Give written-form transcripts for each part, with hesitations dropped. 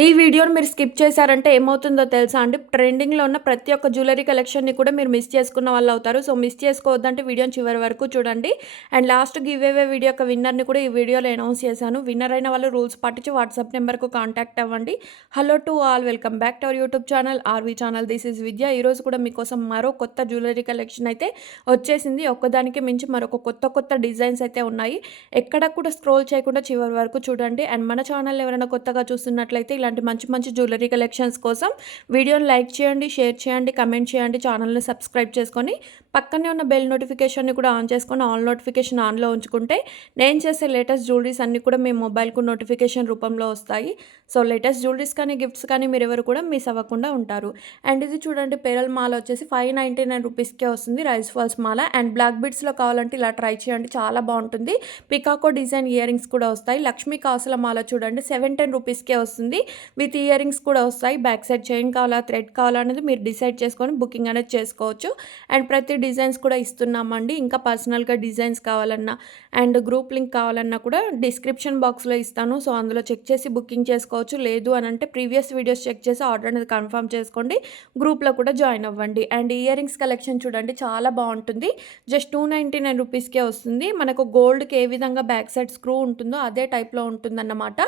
ఈ వీడియోని మీరు స్కిప్ చేశారంటే ఏమవుతుందో తెలుసా అండి? ట్రెండింగ్‌లో ఉన్న ప్రతి ఒక్క జ్యువెలరీ కలెక్షన్‌ని కూడా మీరు మిస్ చేసుకున్న వాళ్ళవుతారు. సో, మిస్ చేసుకోవద్దంటే వీడియోని చివరి వరకు చూడండి. And last give away video యొక్క విన్నర్‌ని కూడా ఈ వీడియోలో అనౌన్స్ చేశాను. విన్నర్ అయిన వాళ్ళు రూల్స్ పాటించి వాట్సాప్ నెంబర్‌కు కాంటాక్ట్ అవ్వండి. Hello to all, welcome back to our YouTube channel RV channel. This is Vidya. ఈరోజు కూడా మీకోసం మరో కొత్త జ్యువెలరీ కలెక్షన్ అయితే వచ్చేసింది. ఒక్కదానికి మించి మరొక కొత్త కొత్త డిజైన్స్ అయితే ఉన్నాయి. ఎక్కడ కూడా స్క్రోల్ చేయకుండా చివరి వరకు చూడండి. అండ్ మన ఛానల్ ఎవరైనా కొత్తగా చూస్తున్నట్లయితే ఇలాంటి మంచి మంచి జ్యువెలరీ కలెక్షన్స్ కోసం వీడియోని లైక్ చేయండి, షేర్ చేయండి, కమెంట్ చేయండి, ఛానల్ని సబ్స్క్రైబ్ చేసుకొని పక్కనే ఉన్న బెల్ నోటిఫికేషన్ని కూడా ఆన్ చేసుకొని ఆల్ నోటిఫికేషన్ ఆన్లో ఉంచుకుంటే నేను చేసే లేటెస్ట్ జ్యువెలరీస్ అన్నీ కూడా మీ మొబైల్కు నోటిఫికేషన్ రూపంలో వస్తాయి. సో లేటెస్ట్ జ్యువెలరీస్ కానీ గిఫ్ట్స్ కానీ మీరు ఎవరు కూడా మిస్ అవ్వకుండా ఉంటారు. అండ్ ఇది చూడండి, పెరల్ మాల వచ్చేసి 599 రూపీస్కే వస్తుంది. రైస్ ఫాల్స్ మాల అండ్ బ్లాక్ బీడ్స్లో కావాలంటే ఇలా ట్రై చేయండి, చాలా బాగుంటుంది. పికాకో డిజైన్ ఇయర్ రింగ్స్ కూడా వస్తాయి. లక్ష్మీ కాసుల మాల చూడండి 710 రూపీస్కే వస్తుంది. విత్ ఇయర్ రింగ్స్ కూడా వస్తాయి. బ్యాక్ సైడ్ చైన్ కావాలా, థ్రెడ్ కావాలా అనేది మీరు డిసైడ్ చేసుకొని బుకింగ్ అనేది చేసుకోవచ్చు. అండ్ ప్రతి డిజైన్స్ కూడా ఇస్తున్నామండి. ఇంకా పర్సనల్గా డిజైన్స్ కావాలన్నా అండ్ గ్రూప్ లింక్ కావాలన్నా కూడా డిస్క్రిప్షన్ బాక్స్లో ఇస్తాను. సో అందులో చెక్ చేసి బుకింగ్ చేసుకోవచ్చు. లేదు అని అంటే ప్రీవియస్ వీడియోస్ చెక్ చేసి ఆర్డర్ అనేది కన్ఫర్మ్ చేసుకోండి. గ్రూప్లో కూడా జాయిన్ అవ్వండి. అండ్ ఇయర్ రింగ్స్ కలెక్షన్ చూడండి, చాలా బాగుంటుంది. జస్ట్ 299 రూపీస్కే వస్తుంది. మనకు గోల్డ్కి ఏ విధంగా బ్యాక్ సైడ్ స్క్రూ ఉంటుందో అదే టైప్లో ఉంటుందన్నమాట.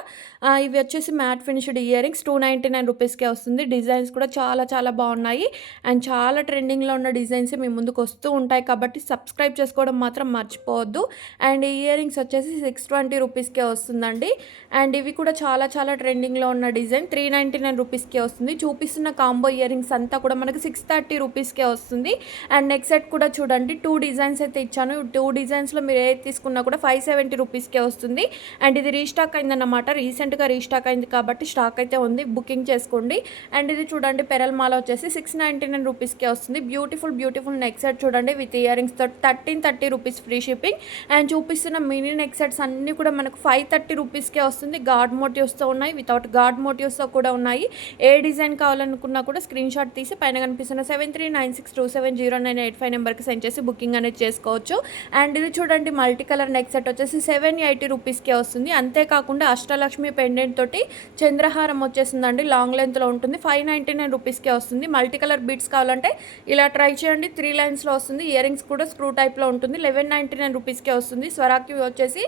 ఇవి వచ్చేసి మ్యాట్ ఫినిష్డ్ ఇయర్ రింగ్స్ 299 రూపీస్కే వస్తుంది. డిజైన్స్ కూడా చాలా చాలా బాగున్నాయి. అండ్ చాలా ట్రెండింగ్లో ఉన్న డిజైన్స్ మీ ముందుకు వస్తూ ఉంటాయి కాబట్టి సబ్స్క్రైబ్ చేసుకోవడం మాత్రం మర్చిపోవద్దు. అండ్ ఇయర్ రింగ్స్ వచ్చేసి 620 రూపీస్కే వస్తుందండి. అండ్ ఇవి కూడా చాలా చాలా ట్రెండింగ్లో ఉన్న డిజైన్ 399 రూపీస్కే వస్తుంది. చూపిస్తున్న కాంబో ఇయర్ రింగ్స్ అంతా కూడా మనకు 630 రూపీస్కే వస్తుంది. అండ్ నెక్స్ట్ సెట్ కూడా చూడండి, 2 డిజైన్స్ అయితే ఇచ్చాను. 2 డిజైన్స్లో మీరు ఏది తీసుకున్నా కూడా 570 రూపీస్కే వస్తుంది. అండ్ ఇది రీస్టాక్ అయిందన్నమాట. రీసెంట్గా రీస్టాక్ అయింది కాబట్టి స్టాక్ అయితే ఉంది, బుకింగ్ చేసుకోండి. అండ్ ఇది చూడండి, పెరల్ మాల వచ్చేసి 699 రూపీస్కే వస్తుంది. బ్యూటిఫుల్ బ్యూటిఫుల్ నెక్ సెట్ చూడండి విత్ ఇయర్ రింగ్స్ తో 1330 రూపీస్ ఫ్రీ షిప్పింగ్. అండ్ చూపిస్తున్న మినీ నెక్ సెట్స్ అన్నీ కూడా మనకు 530 రూపీస్కే వస్తుంది. గాడ్ మోటివ్స్తో ఉన్నాయి, వితౌట్ గాడ్ మోటివ్స్తో కూడా ఉన్నాయి. ఏ డిజైన్ కావాలనుకున్నా కూడా స్క్రీన్ షాట్ తీసి పైన కనిపిస్తున్న 7396270985 నెంబర్కి సెండ్ చేసి బుకింగ్ అనేది చేసుకోవచ్చు. అండ్ ఇది చూడండి, మల్టీ కలర్ నెక్ సెట్ వచ్చేసి 780 రూపీస్కే వస్తుంది. అంతేకాకుండా అష్టలక్ష్మి పెండెంట్ తోటి చంద్రహారం వచ్చేసిందండి, లాంగ్ లెంత్లో ఉంటుంది. 599 రూపీస్కే వస్తుంది. మల్టీ కలర్ బీడ్స్ కావాలంటే ఇలా ట్రై చేయండి, 3 లైన్స్లో వస్తుంది. ఇయర్ రింగ్స్ కూడా స్క్రూ టైప్లో ఉంటుంది. 1199 రూపీస్కే వస్తుంది. స్వరాకి వచ్చేసి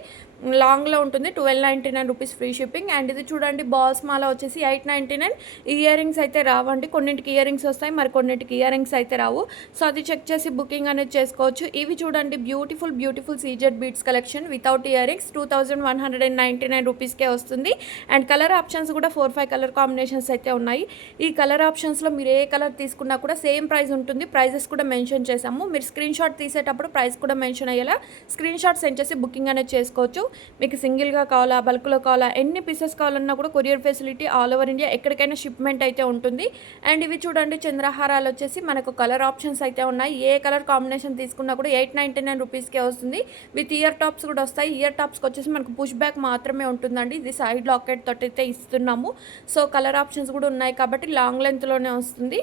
లాంగ్లో ఉంటుంది. 1299 రూపీస్ ఫ్రీ షిప్పింగ్. అండ్ ఇది చూడండి, బాల్స్ మాల వచ్చేసి 899. ఇయర్ రింగ్స్ అయితే రావండి, కొన్నింటికి ఇయర్ రింగ్స్ వస్తాయి, మరి కొన్నింటికి ఇయర్ రింగ్స్ అయితే రావు. సో అది చెక్ చేసి బుకింగ్ అనేది చేసుకోవచ్చు. ఇవి చూడండి, beautiful beautiful CZ beads collection without ear rings 2199 రూపీస్కే వస్తుంది. అండ్ కలర్ ఆప్షన్స్ కూడా 4-5 కలర్ కాంబినేషన్స్ అయితే ఉన్నాయి. ఈ కలర్ ఆప్షన్స్లో మీరు ఏ కలర్ తీసుకున్నా కూడా సేమ్ ప్రైస్ ఉంటుంది. ప్రైజెస్ కూడా మెన్షన్ చేసాము. మీరు స్క్రీన్ షాట్ తీసేటప్పుడు ప్రైస్ కూడా మెన్షన్ అయ్యేలా స్క్రీన్ షాట్ సెండ్ చేసి బుకింగ్ అనేది చేసుకోవచ్చు. మీకు సింగిల్గా కావాలా, బల్క్లో కావాలా, ఎన్ని పీసెస్ కావాలన్నా కూడా courier facility all over India ఎక్కడికైనా షిప్మెంట్ అయితే ఉంటుంది. అండ్ ఇవి చూడండి, చంద్రహారాలు వచ్చేసి మనకు కలర్ ఆప్షన్స్ అయితే ఉన్నాయి. ఏ కలర్ కాంబినేషన్ తీసుకున్నా కూడా 899 రూపీస్కే వస్తుంది. విత్ ఇయర్ టాప్స్ కూడా వస్తాయి. ఇయర్ టాప్స్కి వచ్చేసి మనకు పుష్ బ్యాక్ మాత్రమే ఉంటుందండి. ఇది సైడ్ లాకెట్ తోటి అయితే ఇస్తున్నాము. సో కలర్ ఆప్షన్స్ కూడా ఉన్నాయి కాబట్టి లాంగ్ లెంత్లోనే వస్తుంది.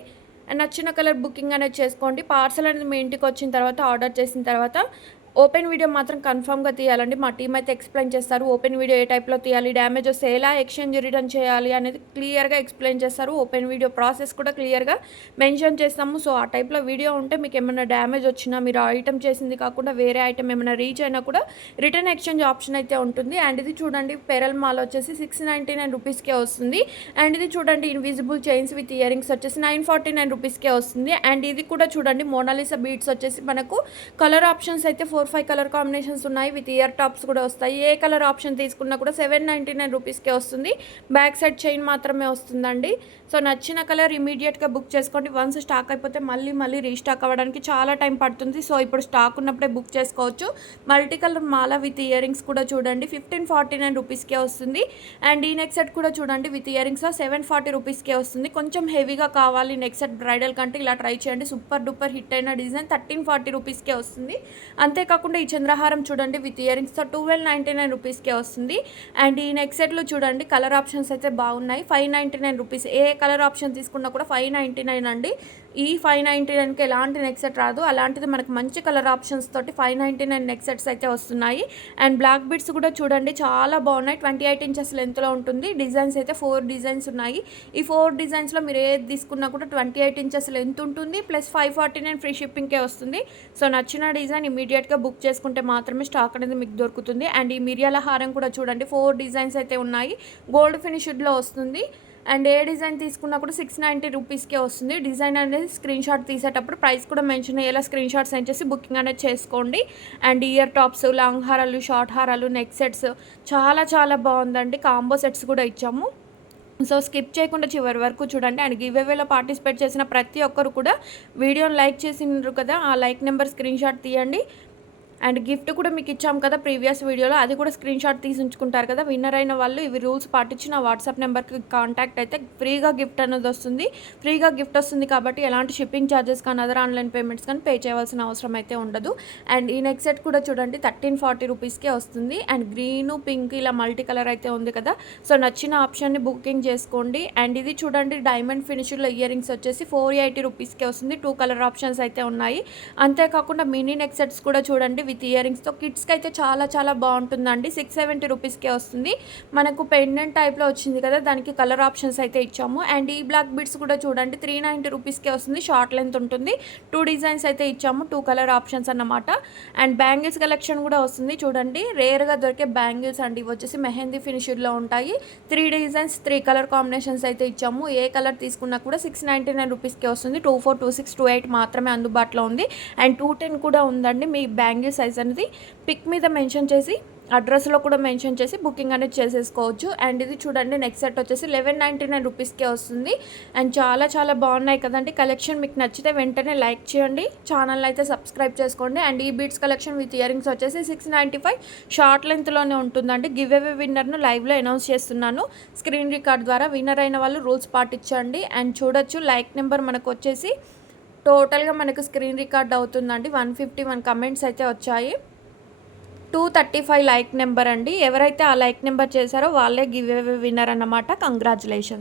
అండ్ నచ్చిన కలర్ బుకింగ్ అనేది చేసుకోండి. పార్సల్ అనేది మీ ఇంటికి వచ్చిన తర్వాత ఆర్డర్ చేసిన తర్వాత ఓపెన్ వీడియో మాత్రం కన్ఫర్మ్గా తీయాలండి. మా టీం అయితే ఎక్స్ప్లెయిన్ చేస్తారు. ఓపెన్ వీడియో ఏ టైప్లో తీయాలి, డ్యామేజ్ వస్తే ఎలా ఎక్స్చేంజ్ రిటర్న్ చేయాలి అనేది క్లియర్గా ఎక్స్ప్లెయిన్ చేస్తారు. ఓపెన్ వీడియో ప్రాసెస్ కూడా క్లియర్గా మెన్షన్ చేస్తాము. సో ఆ టైప్లో వీడియో ఉంటే మీకు ఏమైనా డ్యామేజ్ వచ్చినా, మీరు ఐటమ్ చేసింది కాకుండా వేరే ఐటమ్ ఏమైనా రీచ్ అయినా కూడా రిటర్న్ ఎక్స్చేంజ్ ఆప్షన్ అయితే ఉంటుంది. అండ్ ఇది చూడండి, పెరల్ మాల్ వచ్చేసి 699 రూపీస్కే వస్తుంది. అండ్ ఇది చూడండి, invisible chains with ear rings వచ్చేసి 949 రూపీస్కే వస్తుంది. అండ్ ఇది కూడా చూడండి, మోనాలిసా బీడ్స్ వచ్చేసి మనకు కలర్ ఆప్షన్స్ అయితే 4-5 కలర్ కాంబినేషన్స్ ఉన్నాయి. విత్ ఇయర్ టాప్స్ కూడా వస్తాయి. ఏ కలర్ ఆప్షన్ తీసుకున్నా కూడా 799 రూపీస్కే వస్తుంది. బ్యాక్ సైడ్ చైన్ మాత్రమే వస్తుందండి. సో నచ్చిన కలర్ ఇమీడియట్గా బుక్ చేసుకోండి. వన్స్ స్టాక్ అయిపోతే మళ్ళీ రీస్టాక్ అవ్వడానికి చాలా టైం పడుతుంది. సో ఇప్పుడు స్టాక్ ఉన్నప్పుడే బుక్ చేసుకోవచ్చు. Multi colour Mala with ear rings కూడా చూడండి 1549 రూపీస్కే వస్తుంది. అండ్ ఈ నెక్ సెట్ కూడా చూడండి, విత్ ఇయర్ రింగ్స్ 740 రూపీస్కే వస్తుంది. కొంచెం హెవీగా కావాలి నెక్ సెట్ బ్రైడల్ కంటే ఇలా ట్రై చేయండి. సూపర్ డూపర్ హిట్ అయిన డిజైన్ 1340 రూపీస్కే వస్తుంది. అంతేకాకుండా ఈ చంద్రహారం చూడండి, విత్ ఇయర్ రింగ్స్తో 1299 రూపీస్కే వస్తుంది. అండ్ ఈ నెక్ సెట్లో చూడండి, కలర్ ఆప్షన్స్ అయితే బాగున్నాయి. 599 రూపీస్. ఏ కలర్ ఆప్షన్ తీసుకున్నా కూడా 599 అండి. ఈ 599కి ఎలాంటి నెక్ సెట్ రాదు. అలాంటిది మనకు మంచి కలర్ ఆప్షన్స్ తోటి 599 నెక్ సెట్స్ అయితే వస్తున్నాయి. అండ్ బ్లాక్ బిడ్స్ కూడా చూడండి చాలా బాగున్నాయి. 28 ఇంచెస్ లెంత్లో ఉంటుంది. డిజైన్స్ అయితే 4 డిజైన్స్ ఉన్నాయి. ఈ 4 డిజైన్స్లో మీరు ఏది తీసుకున్నా కూడా 28 ఇంచెస్ లెంత్ ఉంటుంది. ప్లస్ 549 ఫ్రీ షిప్పింగ్కే వస్తుంది. సో నచ్చిన డిజైన్ ఇమీడియట్గా బుక్ చేసుకుంటే మాత్రమే స్టాక్ అనేది మీకు దొరుకుతుంది. అండ్ ఈ మిరియాల హారం కూడా చూడండి 4 డిజైన్స్ అయితే ఉన్నాయి. గోల్డ్ ఫినిష్డ్లో వస్తుంది. అండ్ ఏ డిజైన్ తీసుకున్నా కూడా 690 రూపీస్కే వస్తుంది. డిజైన్ అనేది స్క్రీన్ షాట్ తీసేటప్పుడు ప్రైస్ కూడా మెన్షన్ అయ్యేలా స్క్రీన్ షాట్ సెండ్ చేసి బుకింగ్ అనేది చేసుకోండి. అండ్ ఇయర్ టాప్స్, లాంగ్ హారాలు, షార్ట్ హారాలు, నెక్ సెట్స్ చాలా చాలా బాగుందండి. కాంబో సెట్స్ కూడా ఇచ్చాము. సో స్కిప్ చేయకుండా చివరి వరకు చూడండి. అండ్ గివ్ అవేలో పార్టిసిపేట్ చేసిన ప్రతి ఒక్కరు కూడా వీడియోని లైక్ చేసినారు కదా, ఆ లైక్ నెంబర్ స్క్రీన్ షాట్ తీయండి. అండ్ గిఫ్ట్ కూడా మీకు ఇచ్చాం కదా ప్రీవియస్ వీడియోలో, అది కూడా స్క్రీన్ షాట్ తీసి ఉంచుకుంటారు కదా. విన్నర్ అయిన వాళ్ళు ఇవి రూల్స్ పాటించి నా వాట్సాప్ నెంబర్కి కాంటాక్ట్ అయితే ఫ్రీగా గిఫ్ట్ అనేది వస్తుంది. ఫ్రీగా గిఫ్ట్ వస్తుంది కాబట్టి ఎలాంటి షిప్పింగ్ ఛార్జెస్ కానీ అదర్ ఆన్లైన్ పేమెంట్స్ కానీ పే చేయవలసిన అవసరం అయితే ఉండదు. అండ్ ఈ నెక్ సెట్ కూడా చూడండి 1340 రూపీస్కే వస్తుంది. అండ్ గ్రీను, పింక్ ఇలా మల్టీ కలర్ అయితే ఉంది కదా. సో నచ్చిన ఆప్షన్ని బుకింగ్ చేసుకోండి. అండ్ ఇది చూడండి డైమండ్ ఫినిష్లో ఇయర్ రింగ్స్ వచ్చేసి 480 రూపీస్కే వస్తుంది. 2 కలర్ ఆప్షన్స్ అయితే ఉన్నాయి. అంతేకాకుండా మినీ నెక్ సెట్స్ కూడా చూడండి విత్ ఇయర్ రింగ్స్తో కిడ్స్కి అయితే చాలా చాలా బాగుంటుందండి. 670 రూపీస్కే వస్తుంది. మనకు పెండెంట్ టైప్లో వచ్చింది కదా, దానికి కలర్ ఆప్షన్స్ అయితే ఇచ్చాము. అండ్ ఈ బ్లాక్ బిడ్స్ కూడా చూడండి 390 రూపీస్కే వస్తుంది. షార్ట్ లెంత్ ఉంటుంది. 2 డిజైన్స్ అయితే ఇచ్చాము, 2 కలర్ ఆప్షన్స్ అన్నమాట. అండ్ బ్యాంగిల్స్ కలెక్షన్ కూడా వస్తుంది చూడండి. రేర్గా దొరికే బ్యాంగిల్స్ అండి. ఇవి వచ్చేసి మెహందీ ఫినిష్డ్లో ఉంటాయి. 3 డిజైన్స్ 3 కలర్ కాంబినేషన్స్ అయితే ఇచ్చాము. ఏ కలర్ తీసుకున్నా కూడా 699 రూపీస్కే వస్తుంది. 24, 26, 28 మాత్రమే అందుబాటులో ఉంది. అండ్ 210 కూడా ఉందండి. మీ బ్యాంగిల్ సైజ్ అనేది పిక్ మీద మెన్షన్ చేసి అడ్రస్లో కూడా మెన్షన్ చేసి బుకింగ్ అనేది చేసేసుకోవచ్చు. అండ్ ఇది చూడండి నెక్ సెట్ వచ్చేసి 1199 రూపీస్కే వస్తుంది. అండ్ చాలా చాలా బాగున్నాయి కదండి. కలెక్షన్ మీకు నచ్చితే వెంటనే లైక్ చేయండి, ఛానల్ అయితే సబ్స్క్రైబ్ చేసుకోండి. అండ్ ఈ beads collection with ear rings వచ్చేసి 695 షార్ట్ లెంత్లోనే ఉంటుందండి. గివ్ అవే విన్నర్ను లైవ్లో అనౌన్స్ చేస్తున్నాను. స్క్రీన్ రికార్డ్ ద్వారా విన్నర్ అయిన వాళ్ళు రూల్స్ పాటించండి. అండ్ చూడొచ్చు లైక్ నెంబర్ మనకు వచ్చేసి టోటల్గా మనకు స్క్రీన్ రికార్డ్ అవుతుందండి. 151 కమెంట్స్ అయితే వచ్చాయి. 235 లైక్ నెంబర్ అండి. ఎవరైతే ఆ లైక్ నెంబర్ చేశారో వాళ్ళే గివ్ అవే విన్నర్ అన్నమాట. కంగ్రాచులేషన్స్.